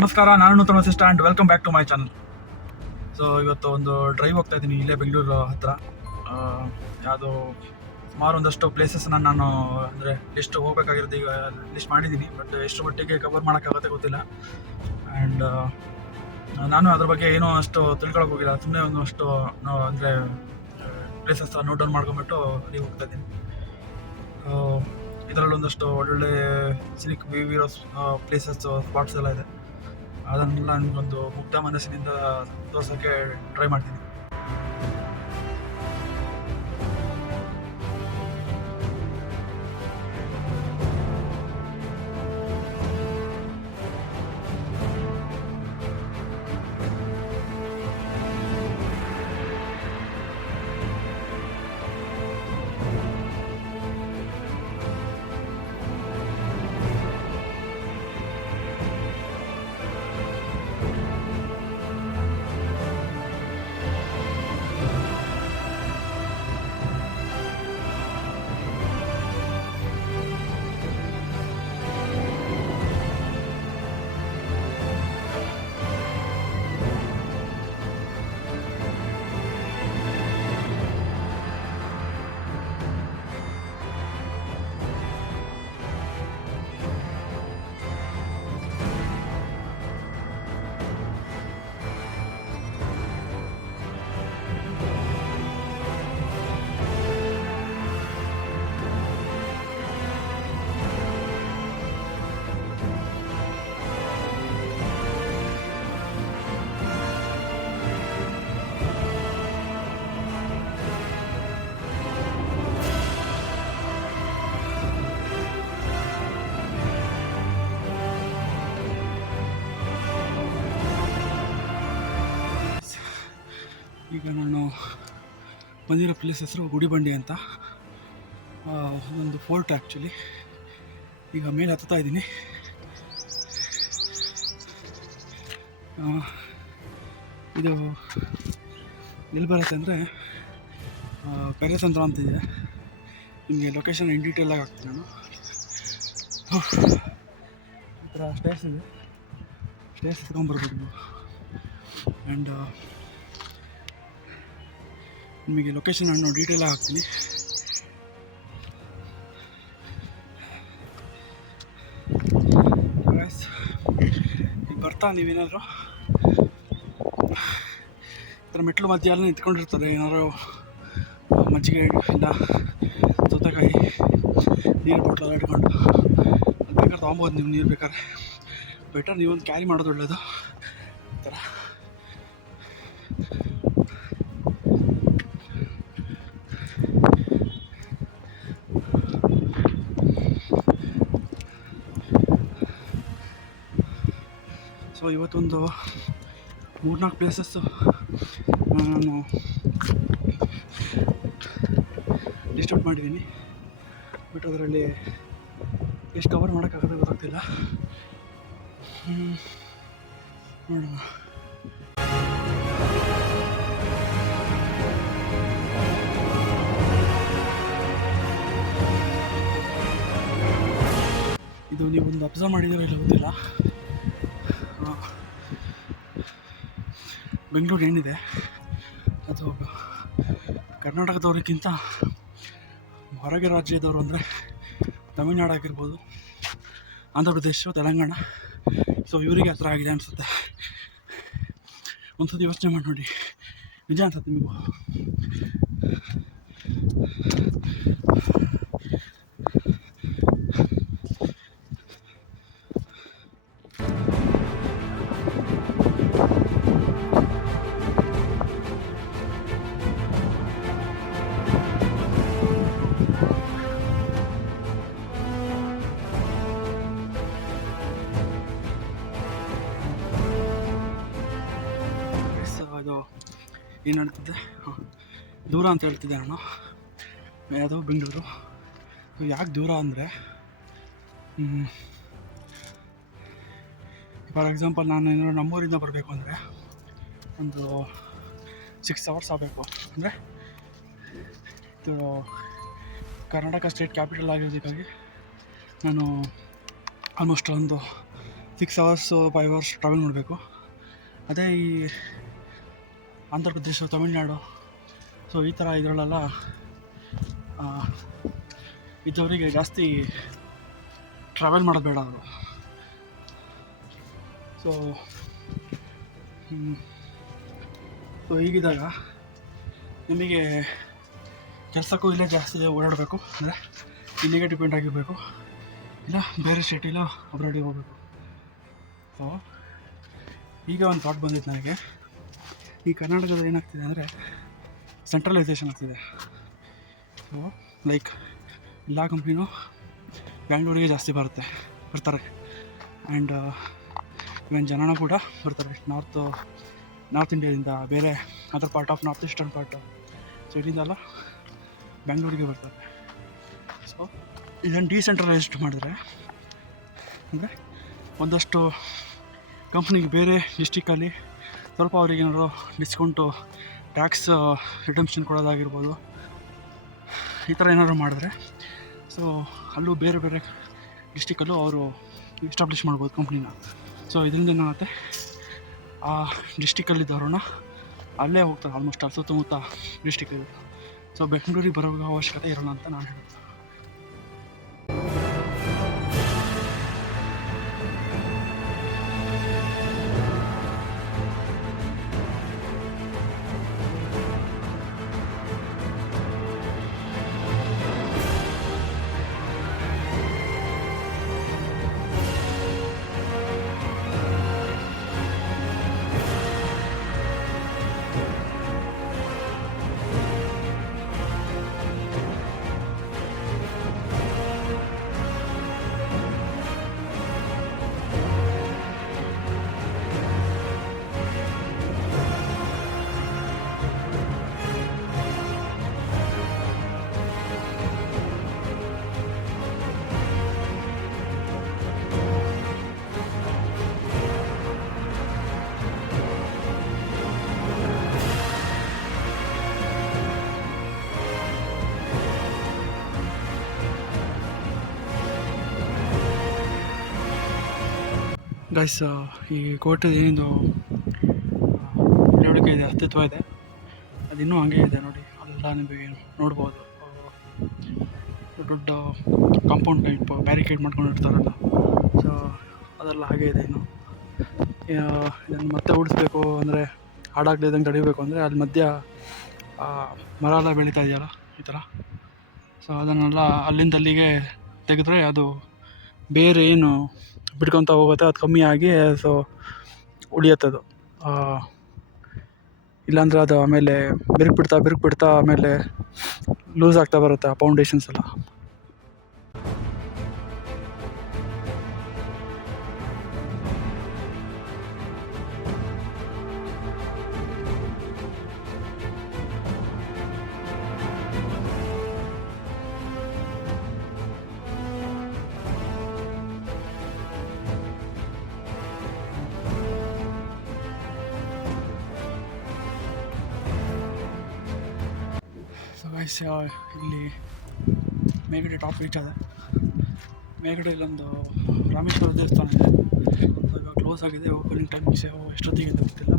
ನಮಸ್ಕಾರ, ನಾನು Nuthana Vasishta and welcome back to my channel. So ಇವತ್ತು ಒಂದು ಡ್ರೈವ್ ಹೋಗ್ತಾ ಇದ್ದೀನಿ ಇಲ್ಲೇ ಬೆಂಗಳೂರು ಹತ್ರ. ಯಾವುದೋ ಸುಮಾರು ಒಂದಷ್ಟು ಪ್ಲೇಸಸ್ನ ನಾನು ಅಂದರೆ ಎಷ್ಟು ಹೋಗಬೇಕಾಗಿರೋದು ಈಗ ಲಿಸ್ಟ್ ಮಾಡಿದ್ದೀನಿ, ಬಟ್ ಎಷ್ಟು ಮಟ್ಟಿಗೆ ಕವರ್ ಮಾಡೋಕ್ಕಾಗುತ್ತೆ ಗೊತ್ತಿಲ್ಲ. ಆ್ಯಂಡ್ ನಾನು ಅದ್ರ ಬಗ್ಗೆ ಏನೋ ಅಷ್ಟು ತಿಳ್ಕೊಳಕ್ಕೆ ಹೋಗಿಲ್ಲ, ಸುಮ್ಮನೆ ಒಂದಷ್ಟು ಅಂದರೆ ಪ್ಲೇಸಸ್ ನೋಟ್ ಡೌನ್ ಮಾಡ್ಕೊಂಬಿಟ್ಟು ಅಲ್ಲಿಗೆ ಹೋಗ್ತಾ ಇದ್ದೀನಿ. ಇದರಲ್ಲಿ ಒಂದಷ್ಟು ಒಳ್ಳೊಳ್ಳೆ ಸಿನಿಕ್ ವ್ಯೂ ಪ್ಲೇಸಸ್ ಸ್ಪಾಟ್ಸ್ ಎಲ್ಲ ಇದೆ. ಅದನ್ನೆಲ್ಲ ನನಗೊಂದು ಮುಗ್ಧ ಮನಸ್ಸಿನಿಂದ ತೋರ್ಸೋಕ್ಕೆ ಟ್ರೈ ಮಾಡ್ತೀನಿ. ಈಗ ನಾನು ಬಂದಿರೋ ಪ್ಲೇಸ್ ಹೆಸರು ಗುಡಿಬಂಡೆ ಅಂತ, ಒಂದು ಫೋರ್ಟ್ ಆ್ಯಕ್ಚುಲಿ. ಈಗ ಮೇಲೆ ಹತ್ತಾ ಇದ್ದೀನಿ. ಇದು ಎಲ್ಲಿ ಬರುತ್ತೆ ಅಂದರೆ ಪೆರೇಸಂದ್ರ ಅಂತಿದೆ. ನಿಮಗೆ ಲೊಕೇಶನ್ ಇನ್ ಡೀಟೇಲಾಗಿ ಹಾಕ್ತೀನಿ ನಾನು. ಈ ಥರ ಸ್ಟೇರ್ಸ್ ಇದೆ, ಸ್ಟೇರ್ಸ್ ಎತ್ಕೊಂಡ್ಬರ್ಬೋದು. ಆ್ಯಂಡ್ ನಿಮಗೆ ಲೊಕೇಶನ್ ನಾನು ಡೀಟೇಲಾಗಿ ಹಾಕ್ತೀನಿ. ಈಗ ಬರ್ತಾ ನೀವೇನಾದರೂ ಈ ಥರ ಮೆಟ್ಲು ಮಧ್ಯೆ ಎಲ್ಲ ನಿಂತ್ಕೊಂಡಿರ್ತದೆ, ಏನಾದ್ರು ಮಜ್ಜಿಗೆ ಇಲ್ಲ ಸೌತೆಕಾಯಿ ನೀರು ಬಾಟ್ಲೆಲ್ಲ ಇಟ್ಕೊಂಡು ಅದು ಬೇಕಾದ್ರೆ ತೊಗೊಬೋದು. ನೀವು ನೀರು ಬೇಕಾದ್ರೆ ಬೆಟರ್ ನೀವೊಂದು ಕ್ಯಾರಿ ಮಾಡೋದು ಒಳ್ಳೆಯದು. ಈ ಥರ ಸೊ ಇವತ್ತೊಂದು 3-4 ಪ್ಲೇಸಸ್ಸು ನಾನು ಲಿಸ್ಟ್ ಔಟ್ ಮಾಡಿದ್ದೀನಿ, ಬಟ್ ಅದರಲ್ಲಿ ಎಷ್ಟು ಕವರ್ ಮಾಡೋಕ್ಕಾಗೋದು ಗೊತ್ತಾಗ್ತಿಲ್ಲ. ನೋಡೋಣ. ಇದು ನೀವೊಂದು ಅಬ್ಸರ್ವ್ ಮಾಡಿದ್ದೀರೋ ಇಲ್ಲ ಗೊತ್ತಿಲ್ಲ, ಬೆಂಗಳೂರು ಏನಿದೆ ಅದು ಕರ್ನಾಟಕದವ್ರಿಗಿಂತ ಹೊರಗೆ ರಾಜ್ಯದವರು ಅಂದರೆ ತಮಿಳ್ನಾಡು ಆಗಿರ್ಬೋದು, ಆಂಧ್ರ ಪ್ರದೇಶ, ತೆಲಂಗಾಣ, ಸೊ ಇವರಿಗೆ ಹತ್ರ ಆಗಿದೆ ಅನಿಸುತ್ತೆ. ಒಂದು ಸತಿ ಯೋಚನೆ ಮಾಡಿ ನೋಡಿ, ನಿಜ ಅನ್ಸುತ್ತೆ ನಿಮಗೂ. ಅದು ಏನು ಹೇಳ್ತಿದ್ದೆ, ದೂರ ಅಂತ ಹೇಳ್ತಿದ್ದೆ ನಾನು. ಯಾವುದೋ ಬೆಂಗಳೂರು. ಯಾಕೆ ದೂರ ಅಂದರೆ, ಫಾರ್ ಎಕ್ಸಾಂಪಲ್ ನಾನು ಏನಾದ್ರು ನಮ್ಮೂರಿಂದ ಬರಬೇಕು ಅಂದರೆ ಒಂದು 6 ಅವರ್ಸ್ ಆಗಬೇಕು. ಅಂದರೆ ಇದು ಕರ್ನಾಟಕ ಸ್ಟೇಟ್ ಕ್ಯಾಪಿಟಲ್ ಆಗಿರೋದಕ್ಕಾಗಿ ನಾನು ಆಲ್ಮೋಸ್ಟ್ ಒಂದು 6 ಅವರ್ಸು 5 ಅವರ್ಸ್ ಟ್ರಾವೆಲ್ ಮಾಡಬೇಕು. ಅದೇ ಈ ಆಂಧ್ರ ಪ್ರದೇಶ, ತಮಿಳ್ನಾಡು, ಸೊ ಈ ಥರ ಇದರಲ್ಲೆಲ್ಲ ಇದ್ದವರಿಗೆ ಜಾಸ್ತಿ ಟ್ರಾವೆಲ್ ಮಾಡೋದು ಬೇಡ ಅವರು. ಸೊ ಹೀಗಿದ್ದಾಗ ನಿಮಗೆ ಕೆಲಸಕ್ಕೂ ಇಲ್ಲೇ ಜಾಸ್ತಿ ಓಡಾಡಬೇಕು, ಅಂದರೆ ಇಲ್ಲಿಗೆ ಡಿಪೆಂಡ್ ಆಗಿರಬೇಕು, ಇಲ್ಲ ಬೇರೆ ಸ್ಟೇಟಿಲ್ಲ ಅಬ್ರಾಡಿಗೆ ಹೋಗಬೇಕು. ಸೊ ಈಗ ಒಂದು ಥಾಟ್ ಬಂದಿತ್ತು ನನಗೆ, ಈ ಕರ್ನಾಟಕದಲ್ಲಿ ಏನಾಗ್ತಿದೆ ಅಂದರೆ ಸೆಂಟ್ರಲೈಸೇಷನ್ ಆಗ್ತಿದೆ. ಸೊ ಲೈಕ್ ಎಲ್ಲ ಕಂಪ್ನಿನೂ ಬ್ಯಾಂಗ್ಳೂರಿಗೆ ಜಾಸ್ತಿ ಬರ್ತಾರೆ. ಆ್ಯಂಡ್ ಇವನ್ ಜನನೂ ಕೂಡ ಬರ್ತಾರೆ ನಾರ್ತ್ ಇಂಡಿಯಾದಿಂದ, ಬೇರೆ other part of north eastern part ಸೈಡಿಂದೆಲ್ಲ ಬ್ಯಾಂಗ್ಳೂರಿಗೆ ಬರ್ತಾರೆ. ಸೊ ಇದನ್ನು ಡಿಸೆಂಟ್ರಲೈಸ್ಡ್ ಮಾಡಿದ್ರೆ ಅಂದರೆ ಒಂದಷ್ಟು ಕಂಪ್ನಿಗೆ ಬೇರೆ ಡಿಸ್ಟಿಕಲ್ಲಿ ಸ್ವಲ್ಪ ಅವ್ರಿಗೆ ಏನಾದ್ರು ಡಿಸ್ಕೌಂಟು, ಟ್ಯಾಕ್ಸ್ ರಿಡಂಪ್ಷನ್ ಕೊಡೋದಾಗಿರ್ಬೋದು, ಈ ಥರ ಏನಾದ್ರು ಮಾಡಿದ್ರೆ ಸೊ ಅಲ್ಲೂ ಬೇರೆ ಬೇರೆ ಡಿಸ್ಟಿಕಲ್ಲೂ ಅವರು ಎಸ್ಟಾಬ್ಲಿಷ್ ಮಾಡ್ಬೋದು ಕಂಪ್ನಿನ. ಸೊ ಇದರಿಂದ ಏನಾಗುತ್ತೆ, ಆ ಡಿಸ್ಟಿಕಲ್ಲಿದ್ದವ್ರನ್ನ ಅಲ್ಲೇ ಹೋಗ್ತಾರೆ, ಆಲ್ಮೋಸ್ಟ್ ಅಲ್ಲಿ ಸುತ್ತಮುತ್ತ ಡಿಸ್ಟಿಕಲ್ಲಿ. ಸೊ ಬೆಂಗಳೂರಿಗೆ ಬರೋ ಅವಶ್ಯಕತೆ ಇರೋಲ್ಲ ಅಂತ ನಾನು ಹೇಳ್ತೀನಿ. ಗೈಸ್, ಈ ಕೋರ್ಟದ ಏನಿದು ನಡವಳಿಕೆ ಇದೆ, ಅಸ್ತಿತ್ವ ಇದೆ, ಅದಿನ್ನೂ ಹಂಗೆ ಇದೆ ನೋಡಿ. ಅಲ್ಲ ನಿಮಗೆ ನೋಡ್ಬೋದು, ದೊಡ್ಡ ಕಾಂಪೌಂಡ್ ಟೈಪ್ ಬ್ಯಾರಿಕೇಡ್ ಮಾಡ್ಕೊಂಡಿರ್ತಾರಲ್ಲ, ಸೊ ಅದೆಲ್ಲ ಹಾಗೆ ಇದೆ. ಇನ್ನು ಇದನ್ನು ಮತ್ತೆ ಉಳಿಸ್ಬೇಕು ಅಂದರೆ, ಹಾಡಾಗಲಿದ್ದಂಗೆ ತಡಿಬೇಕು ಅಂದರೆ ಅಲ್ಲಿ ಮಧ್ಯ ಮರ ಎಲ್ಲ ಬೆಳೀತಾ ಇದೆಯಲ್ಲ ಈ ಥರ, ಸೊ ಅದನ್ನೆಲ್ಲ ಅಲ್ಲಿಂದ ಅಲ್ಲಿಗೆ ತೆಗೆದ್ರೆ ಅದು ಬೇರೆ ಏನು ಬಿಡ್ಕೊತ ಹೋಗುತ್ತೆ, ಅದು ಕಮ್ಮಿ ಆಗಿ ಸೊ ಉಳಿಯುತ್ತದು. ಇಲ್ಲಾಂದರೆ ಅದು ಆಮೇಲೆ ಬಿರುಕು ಬಿಡ್ತಾ ಆಮೇಲೆ ಲೂಸ್ ಆಗ್ತಾ ಬರುತ್ತೆ ಆ ಫೌಂಡೇಶನ್ಸ್ ಎಲ್ಲ. ಗೈಸ್, ಇಲ್ಲಿ ಮೇಲ್ಗಡೆ ಟಾಪ್ ರೀಚ್ ಆದ ಮೇಲ್ಗಡೆ ಇಲ್ಲೊಂದು ರಾಮೇಶ್ವರ ದೇವಸ್ಥಾನ ಇದೆ, ಇವಾಗ ಕ್ಲೋಸ್ ಆಗಿದೆ. ಓಪನಿಂಗ್ ಟೈಮಿಂಗ್ಸ್ ಎಷ್ಟೊತ್ತಿಗೆ ಅಂತ ಗೊತ್ತಿಲ್ಲ.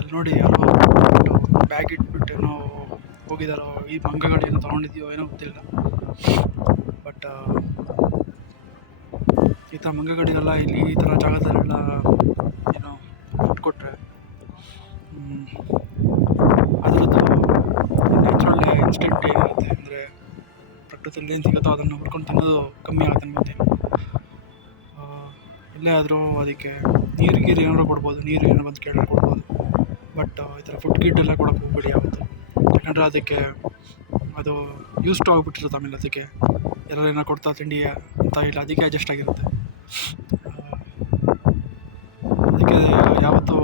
ಅಲ್ಲಿ ನೋಡಿ ಯಾರೋ ಬ್ಯಾಗ್ ಇಟ್ಬಿಟ್ಟು ನಾವು ಹೋಗಿದ್ದಾರೋ, ಈ ಮಂಗಗಳು ಏನೋ ತೊಗೊಂಡಿದ್ದೀವೋ ಏನೋ ಗೊತ್ತಿಲ್ಲ. ಬಟ್ ಬಟ್ ಈ ಥರ ಮಂಗಗಳಿಗೆಲ್ಲ ಇಲ್ಲಿ ಈ ಥರ ಜಾಗದಲ್ಲೆಲ್ಲ ಏನೋ ಫುಡ್ ಕೊಟ್ಟರೆ ಅದರದ್ದು ನ್ಯಾಚುರಲ್ ಇನ್ಸ್ಟೆಂಟ್ ಏನಿರುತ್ತೆ ಅಂದರೆ ಪ್ರಕೃತಿಯಲ್ಲಿ ಏನು ಸಿಗುತ್ತೋ ಅದನ್ನು ಹುಡ್ಕೊಂಡು ತಿನ್ನೋದು ಕಮ್ಮಿ ಆಗುತ್ತೆ ಅನ್ಕೋತೀನಿ. ಇಲ್ಲೇ ಆದರೂ ಅದಕ್ಕೆ ನೀರು ಏನಾದರೂ ಕೊಡ್ಬೋದು, ನೀರು ಏನೋ ಬಂದು ಕೇಳಿದ್ರೆ ಕೊಡ್ಬೋದು. ಬಟ್ ಈ ಥರ ಫುಡ್ ಕಿಟ್ ಎಲ್ಲ ಕೊಡೋಕ್ಕೆ ಹೋಗ್ಬೇಡಿ ಯಾವತ್ತು, ಯಾಕಂದರೆ ಅದಕ್ಕೆ ಅದು ಯೂಸ್ ಟು ಆಗಿಬಿಟ್ಟಿರುತ್ತೆ. ಆಮೇಲೆ ಅದಕ್ಕೆ ಎಲ್ಲರೂ ಏನೋ ಕೊಡ್ತಾ ತಿಂಡಿ ಅಂತ ಇಲ್ಲ, ಅದಕ್ಕೆ ಅಡ್ಜಸ್ಟ್ ಆಗಿರುತ್ತೆ. ಅದಕ್ಕೆ ಯಾವತ್ತೂ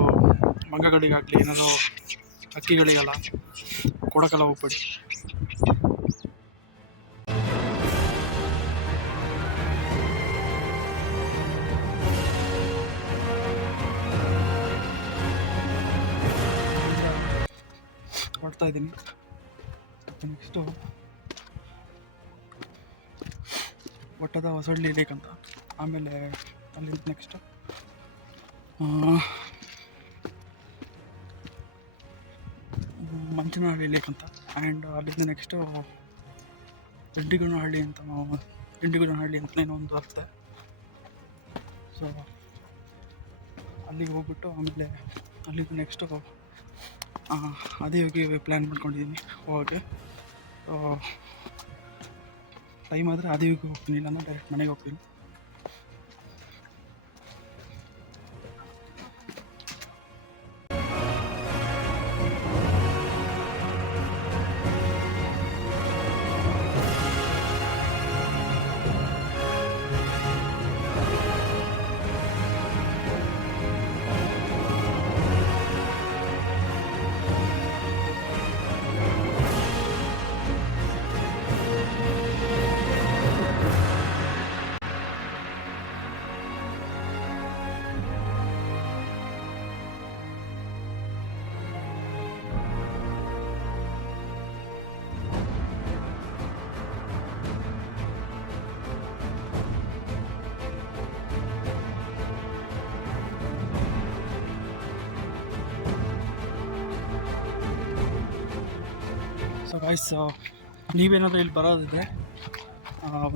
ಮಂಗಗಳಿಗಾಗಲಿ ಏನಾದರೂ ಹಕ್ಕಿಗಳಿಗೆಲ್ಲ ಕೊಡೋಕ್ಕೆಲ್ಲ ಹೋಗ್ಬೇಡಿ. ಮಾಡ್ತಾ ಇದ್ದೀನಿ. ನೆಕ್ಸ್ಟು ಒಟ್ಟದ ಹೊಸಳ್ಳಿ ಲೇಕ್ ಅಂತ, ಆಮೇಲೆ ಅಲ್ಲಿ ನೆಕ್ಸ್ಟು ಮಂಚನಹಳ್ಳಿ ಲೇಕ್ ಅಂತ, ಆ್ಯಂಡ್ ಅಲ್ಲಿಂದ ನೆಕ್ಸ್ಟು ದಿಂಡಿಗನಹಳ್ಳಿ ಅಂತ ಏನೋ ಒಂದು ಬರುತ್ತೆ. ಸೊ ಅಲ್ಲಿಗೆ ಹೋಗ್ಬಿಟ್ಟು ಆಮೇಲೆ ಅಲ್ಲಿಂದ ನೆಕ್ಸ್ಟು ಅದೇ ಹೋಗಿ ಪ್ಲ್ಯಾನ್ ಮಾಡ್ಕೊಂಡಿದ್ದೀನಿ ಹೋಗೋಕ್ಕೆ. ಟೈಮ್ ಆದರೆ ಅದೇ ಹೋಗಿ ಹೋಗ್ತೀನಿ, ಇಲ್ಲಾಂದರೆ ಡೈರೆಕ್ಟ್ ಮನೆಗೆ ಹೋಗ್ತೀನಿ. ಸೊ ಗೈಸ್, ನೀವೇನಾದರೂ ಇಲ್ಲಿ ಬರೋದಿದೆ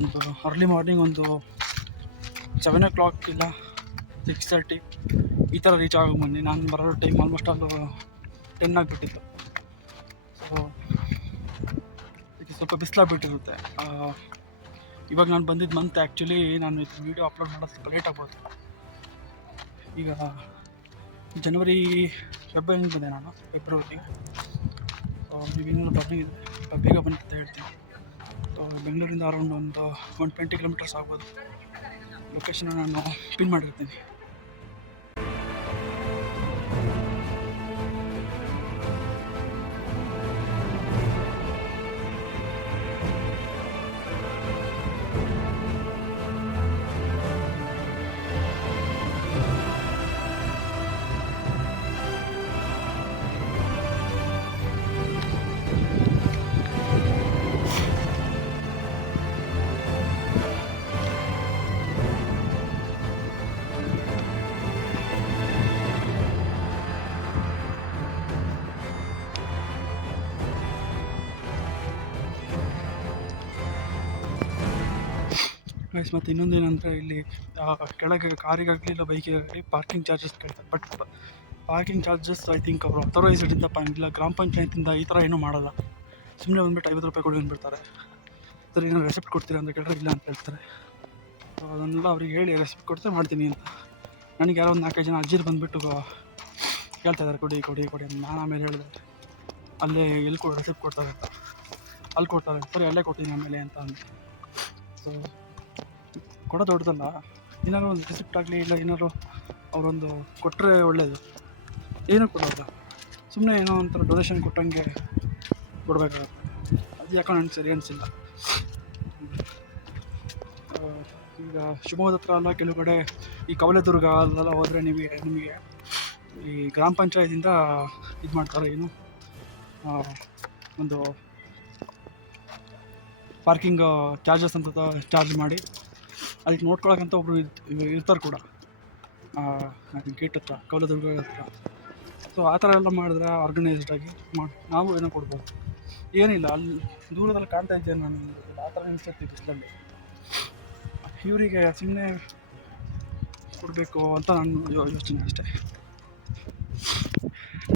ಒಂದು ಅರ್ಲಿ ಮಾರ್ನಿಂಗ್ ಒಂದು 7 o'clock ಇಲ್ಲ 6:30 ಈ ಥರ ರೀಚ್ ಆಗೋಗಿ ಬನ್ನಿ. ನಾನು ಬರೋ ಟೈಮ್ ಆಲ್ಮೋಸ್ಟ್ ಅದು 10 ಆಗಿಬಿಟ್ಟಿತ್ತು. ಸೊ ಇದಕ್ಕೆ ಸ್ವಲ್ಪ ಬಿಸಿಲಾಗ್ಬಿಟ್ಟಿರುತ್ತೆ. ಇವಾಗ ನಾನು ಬಂದಿದ್ದು ಮಂತ್, ಆ್ಯಕ್ಚುಲಿ ನಾನು ಇದು ವೀಡಿಯೋ ಅಪ್ಲೋಡ್ ಮಾಡೋದು ಸ್ವಲ್ಪ ಲೇಟ್ ಆಗ್ಬೋದು. ಈಗ ಜನವರಿ ಹೆಂಗೆ ಬಂದೆ ನಾನು, ಫೆಬ್ರವರಿ. ಸೊ ನೀವೇನಾದ್ರು ಬೇಗ ಬನ್ನಿ ಅಂತ ಹೇಳ್ತೀನಿ. ಸೊ ಬೆಂಗಳೂರಿಂದ ಅರೌಂಡ್ ಒಂದು 120 kilometers ಆಗ್ಬೋದು. ಲೊಕೇಶನ್ನ ನಾನು ಪಿನ್ ಮಾಡಿರ್ತೀನಿ. ಗೈಸ್, ಮತ್ತು ಇನ್ನೊಂದೇನೆಂದರೆ ಇಲ್ಲಿ ಕೆಳಗೆ ಕಾರಿಗಾಗಲಿ ಇಲ್ಲ ಬೈಕಿಗಾಗಲಿ ಪಾರ್ಕಿಂಗ್ ಚಾರ್ಜಸ್ ಕೇಳ್ತಾರೆ. But parking charges I think ಅವರು ಅಥರೈಸ್ಡಿಂದ ಇಲ್ಲ ಗ್ರಾಮ ಪಂಚಾಯತಿಂದ ಈ ಥರ ಏನೂ ಮಾಡೋಲ್ಲ. ಸುಮ್ಮನೆ ಬಂದುಬಿಟ್ಟು 50 ರೂಪಾಯಿ ಕೊಡಿ ಅಂದ್ಬಿಡ್ತಾರೆ. ಸರಿ, ಏನೋ ರೆಸಿಪ್ಟ್ ಕೊಡ್ತೀರಾ ಅಂತ ಕೇಳಿದ್ರೆ ಇಲ್ಲ ಅಂತ ಹೇಳ್ತಾರೆ. ಸೊ ಅದನ್ನೆಲ್ಲ ಅವ್ರಿಗೆ ಹೇಳಿ ರೆಸಿಪ್ಟ್ ಕೊಡ್ತಾರೆ ಮಾಡ್ತೀನಿ ಅಂತ. ನನಗೆ ಯಾರೋ ಒಂದು 4-5 ಜನ ಅಜ್ಜಿರು ಬಂದುಬಿಟ್ಟು ಕೇಳ್ತಾಯಿದ್ದಾರೆ ಕೊಡಿ ಕೊಡಿ ಕೊಡಿ ಅಂತ. ನಾನು ಆಮೇಲೆ ಹೇಳಿದೆ ಅಲ್ಲೇ ಎಲ್ಲಿ ರೆಸಿಪ್ಟ್ ಕೊಡ್ತಾರೆ ಅಂತ. ಅಲ್ಲಿ ಕೊಡ್ತಾರೆ, ಸರಿ ಅಲ್ಲೇ ಕೊಡ್ತೀನಿ ಆಮೇಲೆ ಅಂತ ಅಂದೆ. ಸೊ ಕೊಡೋ ದೊಡ್ಡದಲ್ಲ, ಏನಾದ್ರು ಒಂದು ರೆಸಿಪ್ಟ್ ಆಗಲಿ ಇಲ್ಲ ಏನಾದ್ರು ಅವರೊಂದು ಕೊಟ್ಟರೆ ಒಳ್ಳೆಯದು. ಏನೂ ಕೊಡೋಲ್ಲ, ಸುಮ್ಮನೆ ಏನೋ ಒಂಥರ ಡೊನೇಷನ್ ಕೊಟ್ಟಂಗೆ ಕೊಡಬೇಕಾಗುತ್ತೆ. ಅದು ಯಾಕೋ ನನಗೆ ಸರಿ ಅನಿಸಿಲ್ಲ. ಈಗ ಶಿವಮೊಗ್ಗದ ಹತ್ರ ಅಲ್ಲ, ಕೆಲವು ಕಡೆ ಈ ಕವಲೇದುರ್ಗ ಅಲ್ಲೆಲ್ಲ ಹೋದರೆ ನಿಮಗೆ ಈ ಗ್ರಾಮ ಪಂಚಾಯತಿಂದ ಇದು ಮಾಡ್ತಾರೆ, ಏನು ಒಂದು ಪಾರ್ಕಿಂಗ್ ಚಾರ್ಜಸ್ ಅಂತ ಚಾರ್ಜ್ ಮಾಡಿ ಅದಕ್ಕೆ ನೋಡ್ಕೊಳಕ್ಕಂತ ಒಬ್ಬರು ಇರ್ತಾರೆ ಕೂಡ ಗೇಟ್ ಹತ್ರ, ಕವಲೇದುರ್ಗ ಹತ್ರ. ಸೊ ಆ ಥರ ಎಲ್ಲ ಮಾಡಿದ್ರೆ ಆರ್ಗನೈಸ್ಡಾಗಿ ನಾವು ಏನೋ ಕೊಡ್ಬೋದು. ಏನಿಲ್ಲ, ಅಲ್ಲಿ ದೂರದಲ್ಲಿ ಕಾಣ್ತಾ ಇದ್ದೇನೆ ನಾನು, ಆ ಥರ ನಿಲ್ಸಿರ್ತೀವಿ ಬಿಸಿಲಲ್ಲಿ. ಇವರಿಗೆ ಸುಮ್ಮನೆ ಕೊಡಬೇಕು ಅಂತ ನನ್ನ ಯೋಚನೆ ಅಷ್ಟೇ.